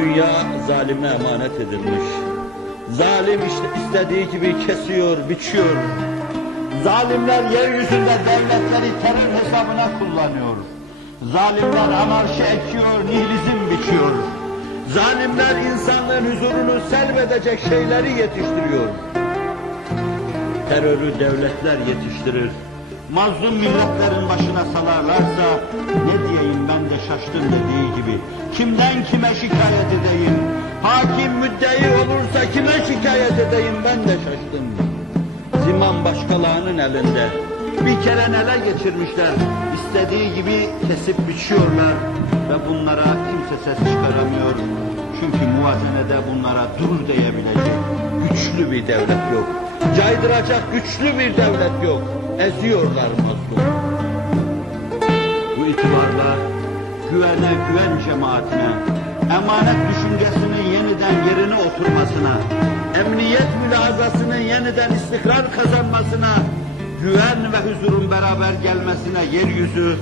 dünya zalime emanet edilmiş. Zalim işte istediği gibi kesiyor, biçiyor. Zalimler yeryüzünde devletleri terör hesabına kullanıyor. Zalimler anarşi ekiyor, nihilizm biçiyor. Zalimler insanların huzurunu selvedecek şeyleri yetiştiriyor. Terörü devletler yetiştirir. Mazlum milletlerin başına salarlarsa, ne diyeyim ben de şaştım dediği gibi. Kimden kime şikayet edeyim? Hakim müddei olursa kime şikayet edeyim ben de şaştım. Ziman başkalarının elinde. Bir kere ele geçirmişler. İstediği gibi kesip biçiyorlar ve bunlara kimse ses çıkaramıyor. Çünkü muvazenede bunlara dur diyebilecek güçlü bir devlet yok. Caydıracak güçlü bir devlet yok. Eziyorlar mazlum. Bu itibarla güvene, güven cemaatine, emanet düşüncesinin yeniden yerine oturmasına, emniyet mülazasının yeniden istikrar kazanmasına, güven ve huzurun beraber gelmesine yeryüzü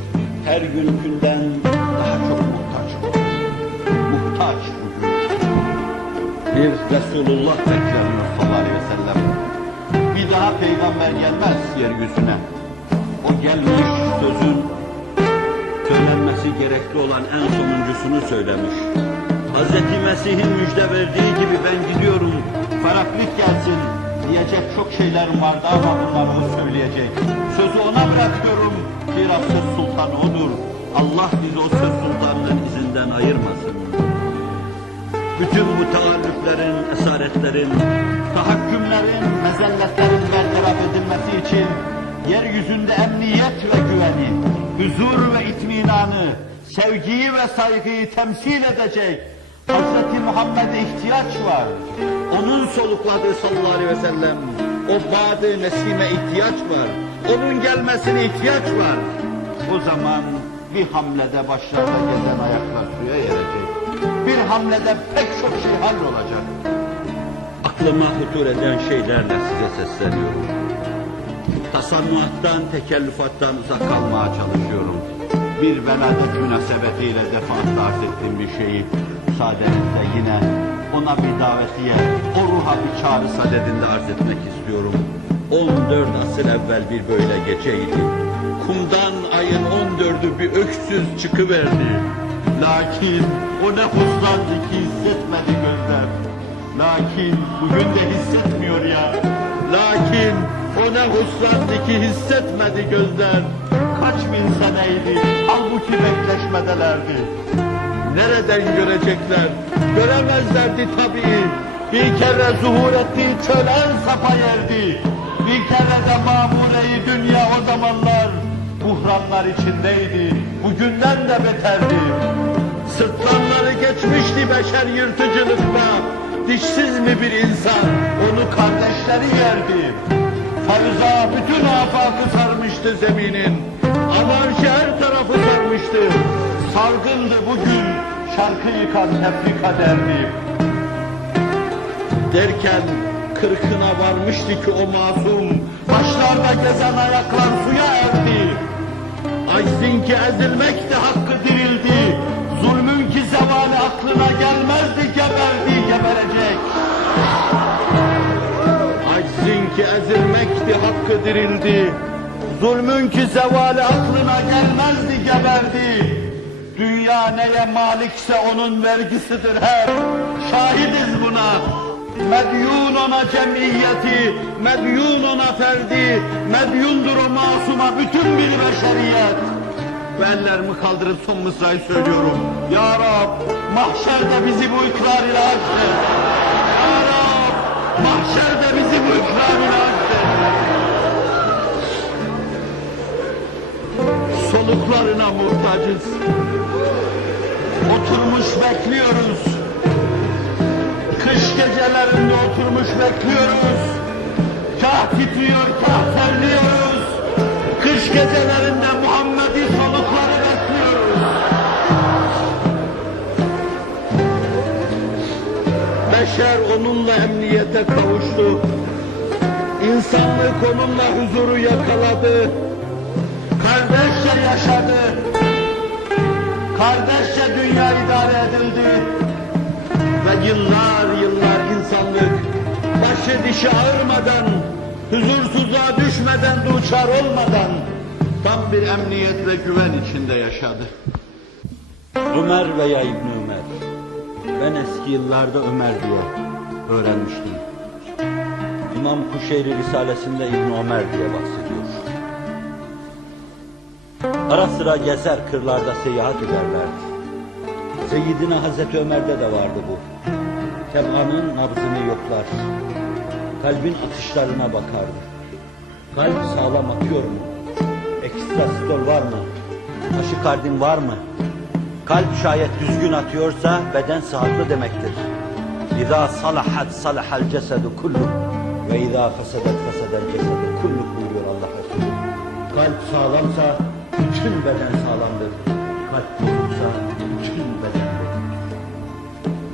her günkünden daha çok muhtaç olur. Muhtaç bugün. Bir Resulullah bekleniyor sallallahu aleyhi ve sellem. Bir daha peygamber gelmez yeryüzüne. O gelmiş sözün söylenmesi gerekli olan en sonuncusunu söylemiş. Hz. Mesih'in müjde verdiği gibi ben gidiyorum, ferahlık gelsin diyecek çok şeylerim vardı ama bunları o söyleyecek. Sözü ona bırakıyorum, zira söz sultanı odur. Allah bizi o söz sultanının izinden ayırmasın. Bütün bu taallüplerin, esaretlerin, tahakkümlerin, mezelletlerin bertaraf edilmesi için yeryüzünde emniyet ve güveni, huzur ve itminanı, sevgiyi ve saygıyı temsil edecek Hz. Muhammed'e ihtiyaç var. Onun solukladığı sallallahu aleyhi ve sellem, o bad-ı nesime ihtiyaç var. Onun gelmesine ihtiyaç var. O zaman bir hamlede başlarda gezen ayaklar suya erecek. Bir hamlede pek çok şey hallolacak. Aklıma hutur eden şeylerle size sesleniyorum. Tasannuattan, tekellüfattan uzak kalmaya çalışıyorum. Bir veladet münasebetiyle defaatle arz ettiğim bir şeyi müsaadenizle yine ona bir davetiye, o ruha bir çağrı sadedinde arz etmek istiyorum. 14 asır evvel bir böyle geceydi. Kumdan ayın 14'ü bir öksüz çıkıverdi. Lakin o ne huzlandı ki hissetmedi gözler. Lakin bugün de hissetmiyor ya. Lakin o ne huzlandı ki hissetmedi gözler. Kaç bin seneydi, halbuki bekleşmedelerdi. Nereden görecekler? Göremezlerdi tabii. Bir kere zuhur ettiği çölen sapa yerdi. Bir kere de mamuleyi dünya o zamanlar buhranlar içindeydi. Bugünden de beterdi. Sırtlanları geçmişti beşer yırtıcılıkta. Dişsiz mi bir insan? Onu kardeşleri yerdi. Farza bütün afakı sarmıştı zeminin. Anarşi her tarafı sarmıştı. Sargındı bugün şarkı yıkan tefrika derdi. Derken kırkına varmıştı ki o masum, başlarda gezen ayaklar suya erdi. Aczin ki ezilmek de hakkı dirildi. Zulmün ki zevali aklına gelmezdi, geberdi, geberecek. Aczin ki ezilmek de hakkı dirildi. Zulmün ki zevali aklına gelmezdi, geberdi. Dünya neye malikse onun vergisidir hep. Şahidiz buna. Medyun ona cemiyeti, medyun ona ferdi, medyundur o masuma bütün bir beşeriyet. Ve ellerimi kaldırıp son mısrayı söylüyorum. Ya Rab, mahşerde bizi bu ikrar ile haşret. Ya Rab, mahşerde bizi bu ikrar ile haşret. Soluklarına muhtacız. Oturmuş bekliyoruz. Kış gecelerinde oturmuş bekliyoruz. Kah titriyor, kah terliyoruz. Kış gecelerinde Muhammed'i solukları bekliyoruz. Beşer onunla emniyete kavuştu. İnsanlık onunla huzuru yakaladı. Kardeşçe yaşadı. Kardeşçe dünya idare edildi. yıllar yıllar insanlık başı dişi ağırmadan, huzursuzluğa düşmeden, duçar olmadan tam bir emniyet ve güven içinde yaşadı. Ömer veya İbni Ömer. Ben eski yıllarda Ömer diye öğrenmiştim. İmam Kuşeyri Risalesinde İbni Ömer diye bahsediyor. Ara sıra gezer, kırlarda seyahat ederlerdi. Seyyidina Hazreti Ömer'de de vardı bu. Tebaanın nabzını yoklar. Kalbin atışlarına bakardı. Kalp sağlam atıyor mu? Ekstrastol var mı? Taşikardin var mı? Kalp şayet düzgün atıyorsa beden sağlıklı demektir. İzâ salahat salahal cesedu kulluh ve izâ fesedet fesedel cesedu kulluh buyuruyor Allah Resulü. Kalp sağlamsa bütün beden sağlamdır. Kalp bozuksa bütün bedendir.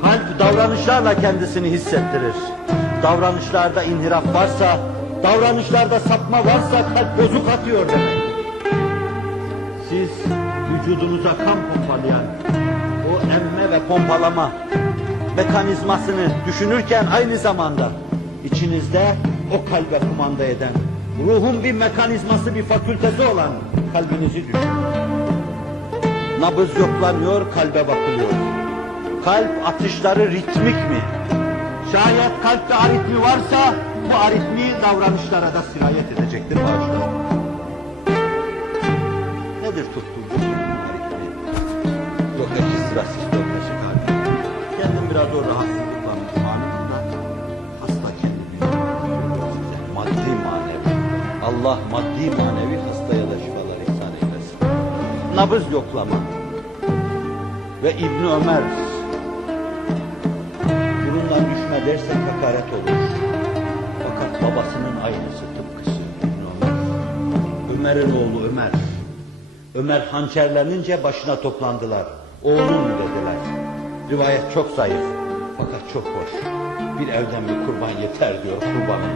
Kalp davranışlarla kendisini hissettirir. Davranışlarda inhiraf varsa, davranışlarda sapma varsa kalp bozuk atıyor demektir. Siz vücudunuza kan pompalayan o emme ve pompalama mekanizmasını düşünürken aynı zamanda içinizde o kalbe kumanda eden, ruhun bir mekanizması, bir fakültesi olan kalbinizi düşünün. Nabız yoklanıyor, kalbe bakılıyor. Kalp atışları ritmik mi? Şayet kalpte aritmi varsa bu aritmi davranışlara da sirayet edecektir bağışlar. Nedir tuttuğunuz aritmi? Yok ekizra sistem kalbi. Kendim biraz o rahatsızlıkla anında hasta kendimi. Maddi manevi. Allah maddi manevi hastaya da şifalar ihsan eylesin. Nabız yoklama. Ve İbni Ömer. Burundan düşme dersek hakaret olur. Fakat babasının aynısı tıpkısı İbni Ömer. Ömer'in oğlu Ömer. Ömer hançerlenince başına toplandılar. Oğlum dediler. Rivayet çok zayıf. Fakat çok hoş. Bir evden bir kurban yeter diyor kurbanın.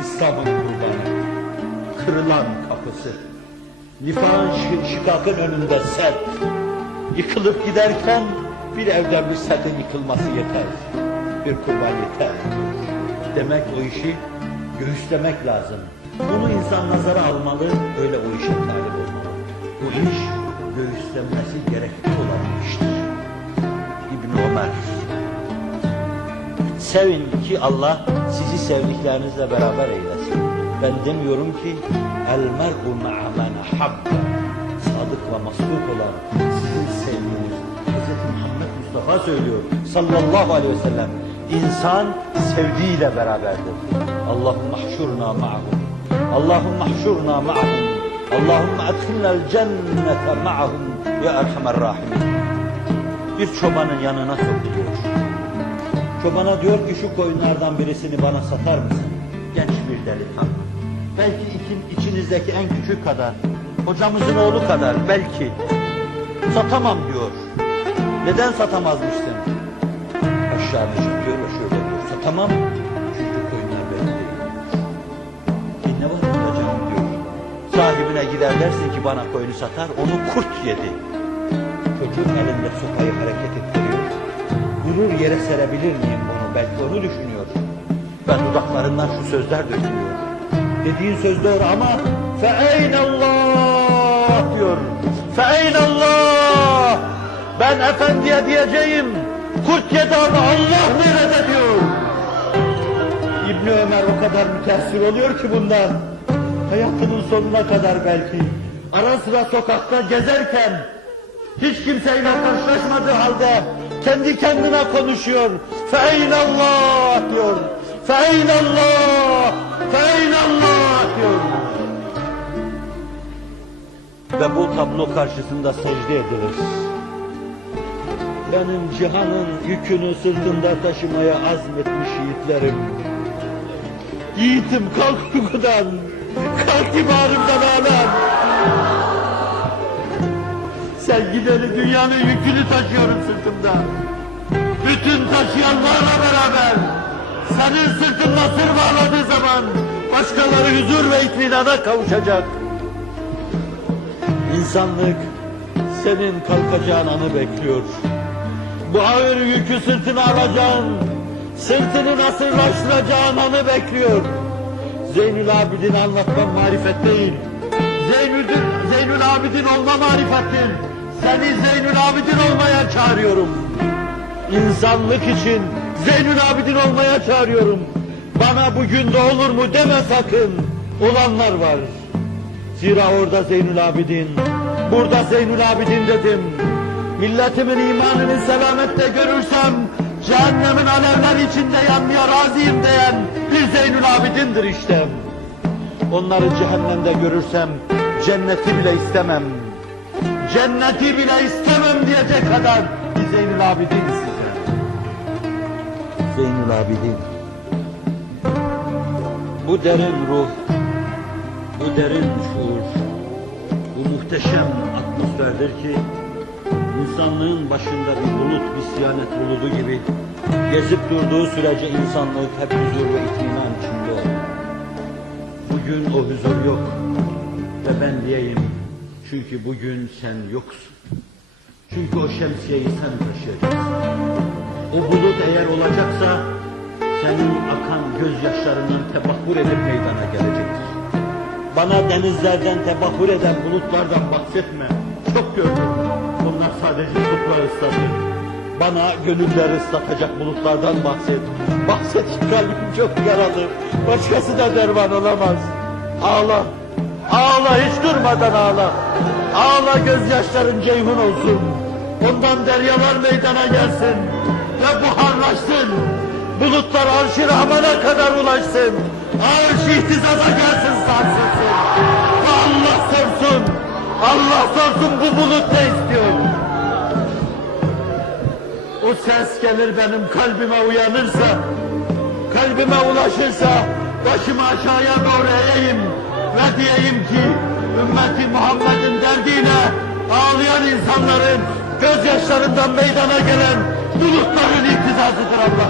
İslam'ın kurbanı. Kırılan kapısı. Nifakın şikakın önünde sert. Yıkılıp giderken bir evden bir sertin yıkılması yeter. Bir kurban yeter. Demek o işi göğüslemek lazım. Bunu insan nazara almalı, öyle o işe talip olmalı. Bu iş göğüslenmesi gerekli olan bir iştir. İbni Ömer. Sevin ki Allah sizi sevdiklerinizle beraber eylesin. Ben demiyorum ki el mer'u ma'a men habbe. Sadık ve masduk olan sizin sevdiğiniz Hz. Muhammed Mustafa söylüyor sallallahu aleyhi ve sellem. İnsan sevdiğiyle beraberdir. Allahümme ahşurna ma'ahum. Allahümme ahşurna ma'ahum. Allahümme adkhilnel cennete ma'ahum ya erhamer rahimin. Bir çobanın yanına sokuluyor. Çobana diyor ki şu koyunlardan birisini bana satar mısın? Genç bir delikanlı. Belki içinizdeki en küçük kadar, hocamızın oğlu kadar belki. Satamam diyor. Neden satamazmışsın? Aşağı çıkıyor ve şöyle diyor. Satamam çünkü koyunlar benim değil. Ne var hocam diyor. Sahibine gider dersin ki bana koyunu satar, onu kurt yedi. Çocuğun elinde sopayı hareket ettiriyor. Vurur yere serebilir miyim bunu? Belki onu düşünüyor. Ben dudaklarından şu sözler dökülüyor. Dediğin söz doğru ama fe'eynallah diyor. Fe'eynallah. Ben efendiye diyeceğim. Kurt yedi ama Allah nerede diyor. İbni Ömer o kadar müteessir oluyor ki bundan. Hayatının sonuna kadar belki. Ara sıra sokakta gezerken hiç kimseyle karşılaşmadığı halde kendi kendine konuşuyor. Fe'eynallah diyor. Fe'eynallah. Fe'eynallah diyor. Ve bu tablo karşısında secde edilir. Benim cihanın yükünü sırtında taşımaya azmetmiş yiğitlerim. Yiğitim kalk uykudan. Kalk imanımdan ağlar. Sen gideri dünyanın yükünü taşıyorum sırtımda. Bütün taşıyanlarla beraber senin sırtında sır bağladığı zaman başkaları huzur ve itminana kavuşacak. İnsanlık senin kalkacağın anı bekliyor. Bu ağır yükü sırtına alacağın, sırtını nasırlaştıracağın anı bekliyor. Zeynül Abidin'i anlatmam marifet değil. Zeynül Abidin olma marifettir. Seni Zeynül Abidin olmaya çağırıyorum. İnsanlık için Zeynül Abidin olmaya çağırıyorum. Bana bugün de olur mu deme sakın. Olanlar var. Zira orada Zeynül Abidin, burada Zeynül Abidin dedim. Milletimin imanını selamette görürsem, cehennemin alevler içinde yanmaya razıyım diyen bir Zeynül Abidin'dir işte. Onları cehennemde görürsem, cenneti bile istemem. Cenneti bile istemem diyecek kadar bir Zeynül Abidin size. Zeynül Abidin. Bu derin ruh, bu derin şuur, bu muhteşem atmosferdir ki, insanlığın başında bir bulut, bir siyanet buludu gibi gezip durduğu sürece insanlık hep huzur ve itminan içinde olur. Bugün o huzur yok ve ben diyeyim, çünkü bugün sen yoksun. Çünkü o şemsiyeyi sen taşıyacaksın. O bulut eğer olacaksa, senin akan gözyaşlarından tebahhur edip meydana gelecektir. Bana denizlerden tebahhur eden bulutlardan bahsetme. Çok gördüm. Onlar sadece toprağı ıslatır. Bana gönülleri ıslatacak bulutlardan bahset. Bahset ki kalbim çok yaralı. Başkası da derman olamaz. Ağla. Ağla, hiç durmadan ağla. Ağla, gözyaşların ceyhun olsun. Ondan deryalar meydana gelsin. Ve buharlaşsın. Bulutlar arş-ı Rahman'a kadar ulaşsın. Arş-ı ihtizaza gelsin, sarsılsın. Ve Allah sorsun. Allah sorsun, bu bulut ne istiyor? O ses gelir benim kalbime uyanırsa, kalbime ulaşırsa, başımı aşağıya doğru eğeyim ve diyeyim ki, ümmeti Muhammed'in derdiyle ağlayan insanların gözyaşlarından meydana gelen bulutların iktizasıdır Allah.